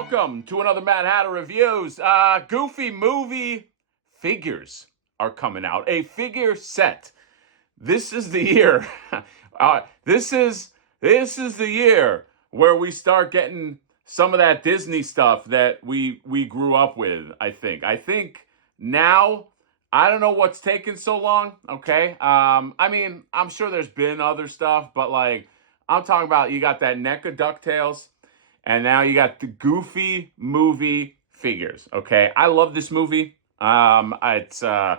welcome to another Mad Hatter Reviews. Goofy movie figures are coming out. A figure set. This is the year. This is the year where we start getting some of that Disney stuff that we grew up with. I think now. I don't know what's taking so long. Okay. I mean, I'm sure there's been other stuff, but like I'm talking about, you got that neck of Ducktales. And now you got the Goofy movie figures. Okay, I love this movie. It's a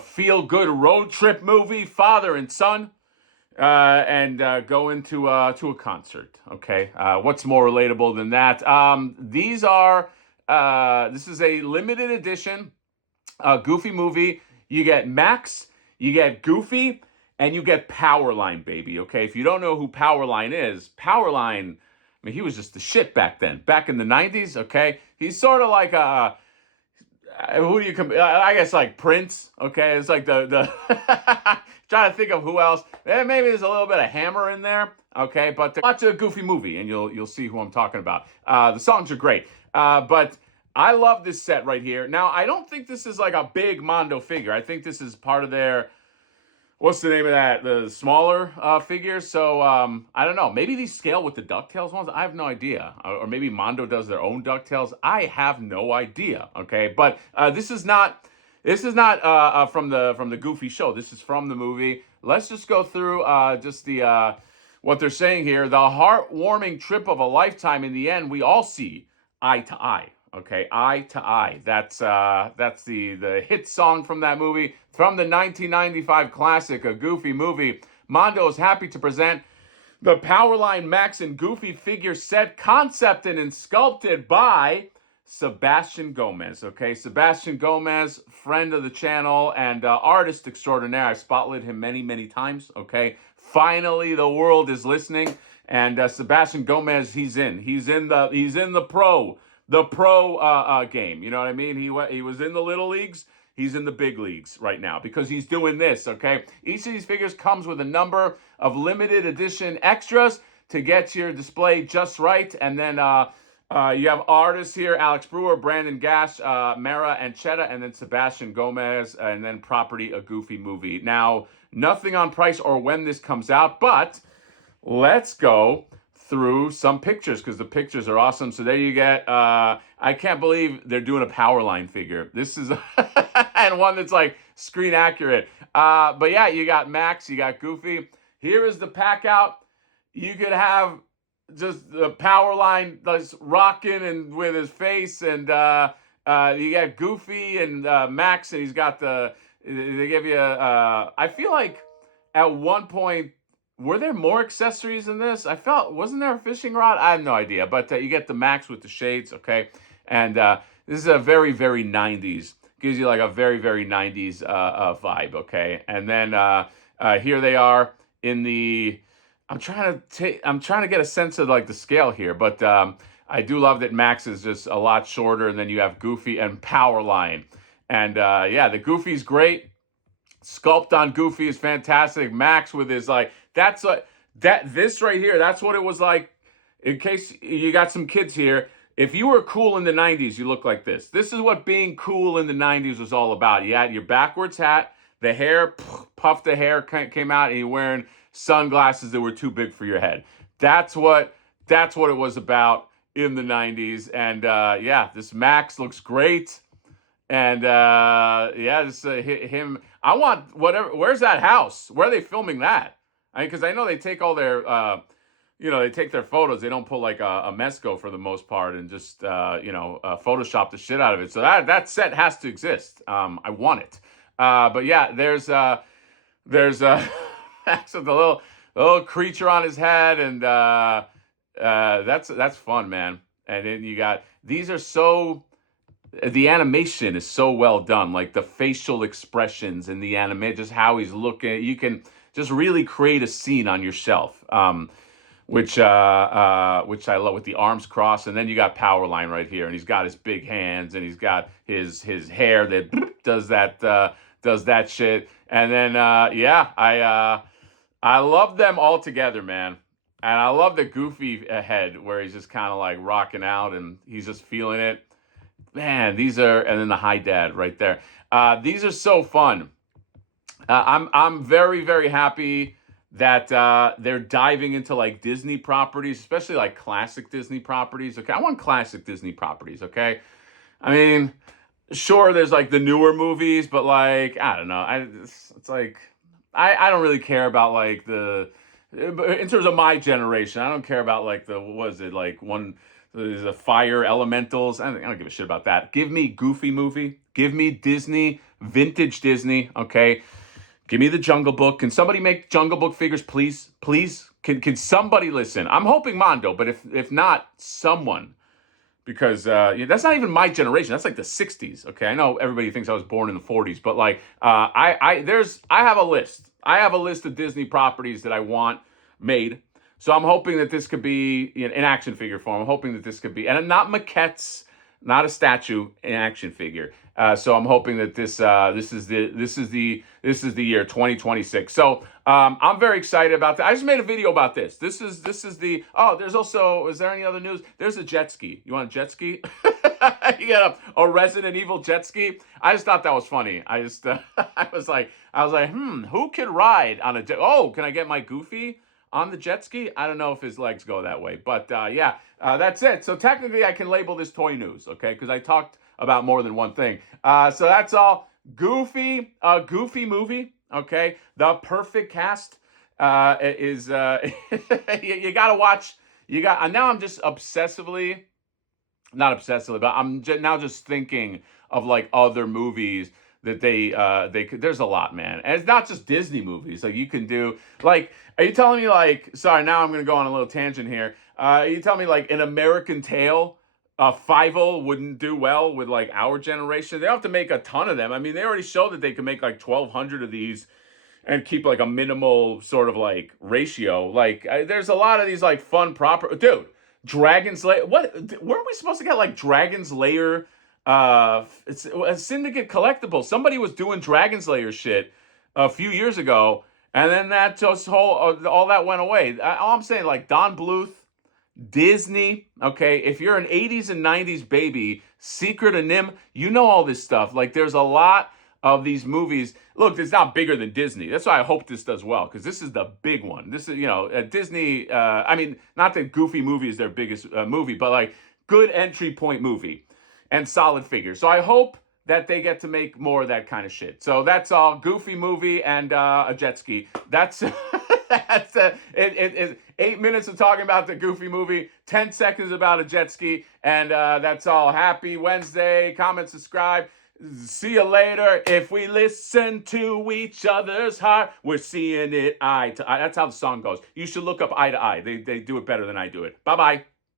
feel good road trip movie, father and son, and going to a concert. Okay, what's more relatable than that? This is a limited edition Goofy movie. You get Max, you get Goofy, and you get Powerline, baby. Okay, if you don't know who Powerline is, Powerline. I mean, he was just the shit back then. Back in the 90s, okay? He's sort of like who do you I guess like Prince, okay? It's like the trying to think of who else. Maybe there's a little bit of Hammer in there, okay? But watch a Goofy movie and you'll see who I'm talking about. The songs are great. But I love this set right here. Now, I don't think this is like a big Mondo figure. I think this is part of their, what's the name of that? The smaller figures. So I don't know. Maybe these scale with the DuckTales ones. I have no idea. Or maybe Mondo does their own DuckTales. I have no idea. Okay, but this is not. This is not from the Goofy show. This is from the movie. Let's just go through just the what they're saying here. The heartwarming trip of a lifetime. In the end, we all see eye to eye. Okay, Eye to Eye. That's the hit song from that movie, from the 1995 classic, A Goofy Movie. Mondo is happy to present the Powerline Max and Goofy figure set, concepted and sculpted by Sebastian Gomez. Okay, Sebastian Gomez, friend of the channel and artist extraordinaire. I spotlighted him many, many times. Okay, finally the world is listening, and Sebastian Gomez, he's in the pro game. You know what I mean? He was in the little leagues. He's in the big leagues right now because he's doing this, okay? Each of these figures comes with a number of limited edition extras to get your display just right. And then you have artists here: Alex Brewer, Brandon Gash, Mara Anchetta, and then Sebastian Gomez, and then property A Goofy Movie. Now, nothing on price or when this comes out, but let's go through some pictures because the pictures are awesome. So there you get, I can't believe they're doing a Powerline figure. This is, and one that's like screen accurate. But yeah, you got Max, you got Goofy. Here is the pack out. You could have just the Powerline that's rocking and with his face, and you got Goofy and Max, and he's got they give you, I feel like at one point, were there more accessories in this? Wasn't there a fishing rod? I have no idea. But you get the Max with the shades, okay? And this is a very, very 90s. Gives you like a very, very 90s vibe, okay? And then here they are in the... I'm trying to get a sense of like the scale here, but I do love that Max is just a lot shorter, and then you have Goofy and Powerline. And yeah, the Goofy's great. Sculpt on Goofy is fantastic. Max with his like... This right here, that's what it was like. In case you got some kids here, if you were cool in the 90s, you look like this. This is what being cool in the 90s was all about. You had your backwards hat, the hair, puffed the hair came out, and you're wearing sunglasses that were too big for your head. That's what it was about in the 90s. And yeah, this Max looks great. And yeah, this him. I want whatever. Where's that house? Where are they filming that? Because I know they take all their, they take their photos. They don't pull like a Mesco for the most part and just, Photoshop the shit out of it. So that set has to exist. I want it. But yeah, there's Max with the little creature on his head, and that's fun, man. And then you got the animation is so well done, like the facial expressions and the anime, just how he's looking. You can just really create a scene on your shelf, which I love, with the arms crossed. And then you got Powerline right here, and he's got his big hands, and he's got his hair that does that shit. And then yeah, I love them all together, man. And I love the Goofy head where he's just kind of like rocking out and he's just feeling it. Man, these are, and then the Hi Dad right there. These are so fun. I'm very very happy that they're diving into like Disney properties, especially like classic Disney properties. Okay, I want classic Disney properties. Okay, I mean, sure, there's like the newer movies, but like I don't know, it's like I don't really care about like the in terms of my generation. I don't care about like the what was it like one the fire elementals. I don't give a shit about that. Give me Goofy movie. Give me Disney vintage Disney. Okay, give me the Jungle Book. Can somebody make Jungle Book figures, please? Please, can somebody listen? I'm hoping Mondo, but if not, someone because that's not even my generation. That's like the '60s. Okay, I know everybody thinks I was born in the '40s, but like I have a list. I have a list of Disney properties that I want made. So I'm hoping that this could be in action figure form. I'm hoping that this could be, and not maquettes, not a statue, an action figure. So I'm hoping that this is the year 2026. So I'm very excited about that. I just made a video about this. This is the there's also, is there any other news? There's a jet ski. You want a jet ski? You got a Resident Evil jet ski. I just thought that was funny. I just I was like, who could ride on a jet? Oh, can I get my Goofy on the jet ski? I don't know if his legs go that way, but yeah, that's it. So technically, I can label this toy news, okay? Because I talked about more than one thing. So that's all. Goofy movie, okay? The perfect cast is you got to watch. You got now. I'm just obsessively, not obsessively, but I'm now just thinking of like other movies that they could. There's a lot, man, and it's not just Disney movies. Like you can do like. Are you telling me like? Sorry, now I'm gonna go on a little tangent here. Are you telling me like an American Tail? Five wouldn't do well with like our generation. They don't have to make a ton of them. I mean, they already showed that they can make like 1,200 of these and keep like a minimal sort of like ratio. Like, there's a lot of these like fun proper dude. Dragon's Lair. What weren't we supposed to get like Dragon's Lair? It's a Syndicate collectible. Somebody was doing Dragon's Lair shit a few years ago, and then that just all that went away. All I'm saying, like Don Bluth, Disney, okay, if you're an 80s and 90s baby, Secret of Nim, you know all this stuff. Like, there's a lot of these movies. Look, it's not bigger than Disney. That's why I hope this does well, because this is the big one. This is, Disney, I mean, not that Goofy movie is their biggest movie, but like, good entry point movie and solid figure. So I hope that they get to make more of that kind of shit. So that's all. Goofy movie and a jet ski. That's that's it. 8 minutes of talking about the Goofy movie, 10 seconds about a jet ski, and that's all. Happy Wednesday. Comment, subscribe. See you later. If we listen to each other's heart, we're seeing it eye to eye. That's how the song goes. You should look up Eye to Eye. They do it better than I do it. Bye bye.